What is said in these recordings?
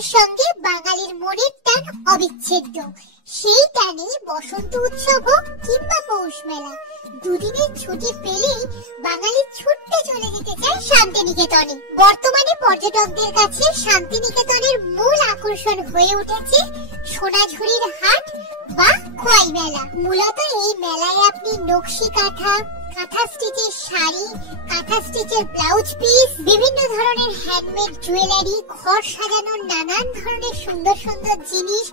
উৎসবের সঙ্গে বাঙালির মনের টান অবিচ্ছেদ্য। সেই টানে বসন্ত উৎসব হোক কিংবা পৌষ মেলা, দুদিনের ছুটি পেলেই বাঙালি ছুটতে চলে যেতে চায় শান্তিনিকেতনে। বর্তমানে পর্যটকদের কাছে শান্তিনিকেতনের মূল আকর্ষণ হয়ে উঠেছে সোনাঝুরির হাট বা খোয়াই মেলা। মূলত এই মেলায় আপনি নকশি কাঁথা, কাঁথা স্টিচের শাড়ি, কাঁথা স্টিচের ব্লাউজ পিস, বিভিন্ন ধরনের হ্যান্ডমেড জুয়েলারি, ঘর সাজানোর নানান ধরনের সুন্দর সুন্দর জিনিস,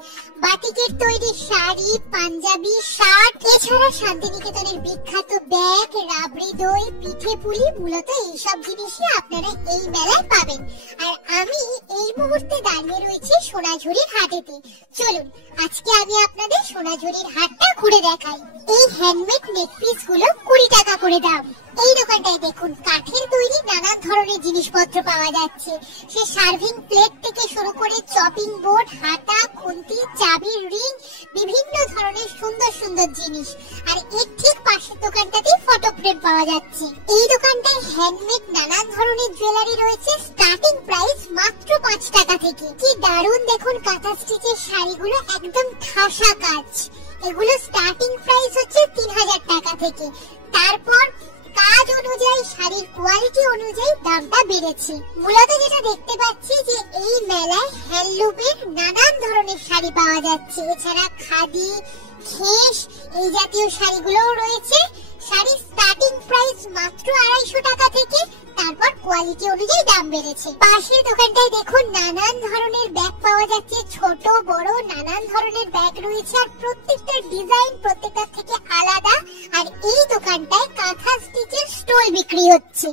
বাটিকের তৈরি শাড়ি, পাঞ্জাবি, শার্ট, এছাড়া শান্তিনিকেতনের বিখ্যাত ব্যাগ, রাবড়ি দই, পিঠে পুলি, মূলত এইসব জিনিসই আপনারা এই মেলায় পাবেন। আর আমি এই মুহূর্তে দাঁড়িয়ে রয়েছি সোনাঝুরির হাটেতে। চলুন আজকে আমি আপনাদের সোনাঝুরির হাটটা ঘুরে দেখাই। এই হ্যান্ডমেড নেক পিস গুলো 20 টাকা করে দাম। এই দোকানটায় দেখুন কাঠের তৈরি নানান ধরনের জিনিসপত্র পাওয়া যাচ্ছে। সে সার্ভিং প্লেট থেকে শুরু করে চপিং বোর্ড, হাতা, খুন্তি, চাবি, রিং, বিভিন্ন ধরনের সুন্দর সুন্দর জিনিস। আর এর ঠিক পাশের দোকানটাতে ফটো ফ্রেম পাওয়া যাচ্ছে। এই দোকানটায় হ্যান্ডমেড নানান ধরনের জুয়েলারি রয়েছে, স্টার্টিং প্রাইস মাত্র 5 টাকা থেকে। কি দারুণ দেখুন কাঁথা স্টিচের শাড়িগুলো, একদম ঠাসা কাজ। এগুলো স্টার্টিং প্রাইস হচ্ছে 3000 টাকা থেকে। তারপর কাজ অনুযায়ী, শাড়ির কোয়ালিটি অনুযায়ী দামটা বেড়েছে। মূলত যেটা দেখতে পাচ্ছি যে এই মেলায় হ্যান্ডলুমের নানান ধরনের শাড়ি পাওয়া যাচ্ছে। এছাড়া খাদি, খেস, এই জাতীয় শাড়িগুলোও রয়েছে। শাড়ির স্টার্টিং প্রাইস মাত্র 250 টাকা থেকে, তারপর কোয়ালিটি অনুযায়ী দাম বেড়েছে। পাশের দোকানটায় দেখুন নানান ধরনের ব্যাগ পাওয়া যাচ্ছে, ছোট বড় নানান ধরনের ব্যাগ রয়েছে। আর প্রত্যেকটা ডিজাইন প্রত্যেকটা থেকে আলাদা। আর এই দোকানটায় কাঁথা স্টিচের স্টোল বিক্রি হচ্ছে।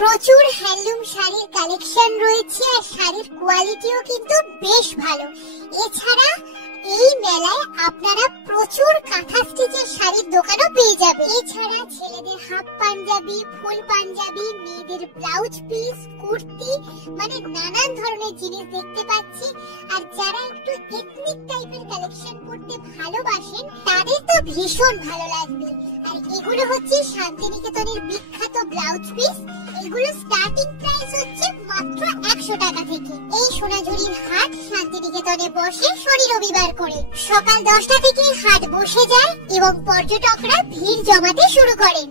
প্রচুর হ্যান্ডলুম শাড়ির কালেকশন রয়েছে। আর শাড়ির কোয়ালিটিও কিন্তু বেশ ভালো। এছাড়া এই মেলায় আপনারা প্রচুর কাঁথা স্টিচের শাড়ির দোকানও পেয়ে যাবেন। এছাড়া ছেলেদের হাফ পাঞ্জাবি, ফুল পাঞ্জাবি, মেয়েদের ব্লাউজ পিস, কুর্তি, মানে নানান ধরনের জিনিস দেখতে পাচ্ছি। আর যারা একটু এথনিক টাইপের কালেকশন করতে ভালোবাসেন তাদের তো ভীষণ ভালো লাগবে। আর এগুলো হচ্ছে শান্তিনিকেতনের বিখ্যাত ব্লাউজ পিস। এগুলো স্টার্টিং প্রাইস হচ্ছে মাত্র 100 টাকা থেকে। এই সোনাঝুরির হাট শান্তিনিকেতনে বসে শনি রবিবার করে। সকাল 10টা থেকে হাট বসে যায় এবং পর্যটকরা ভিড় জমাতে শুরু করেন।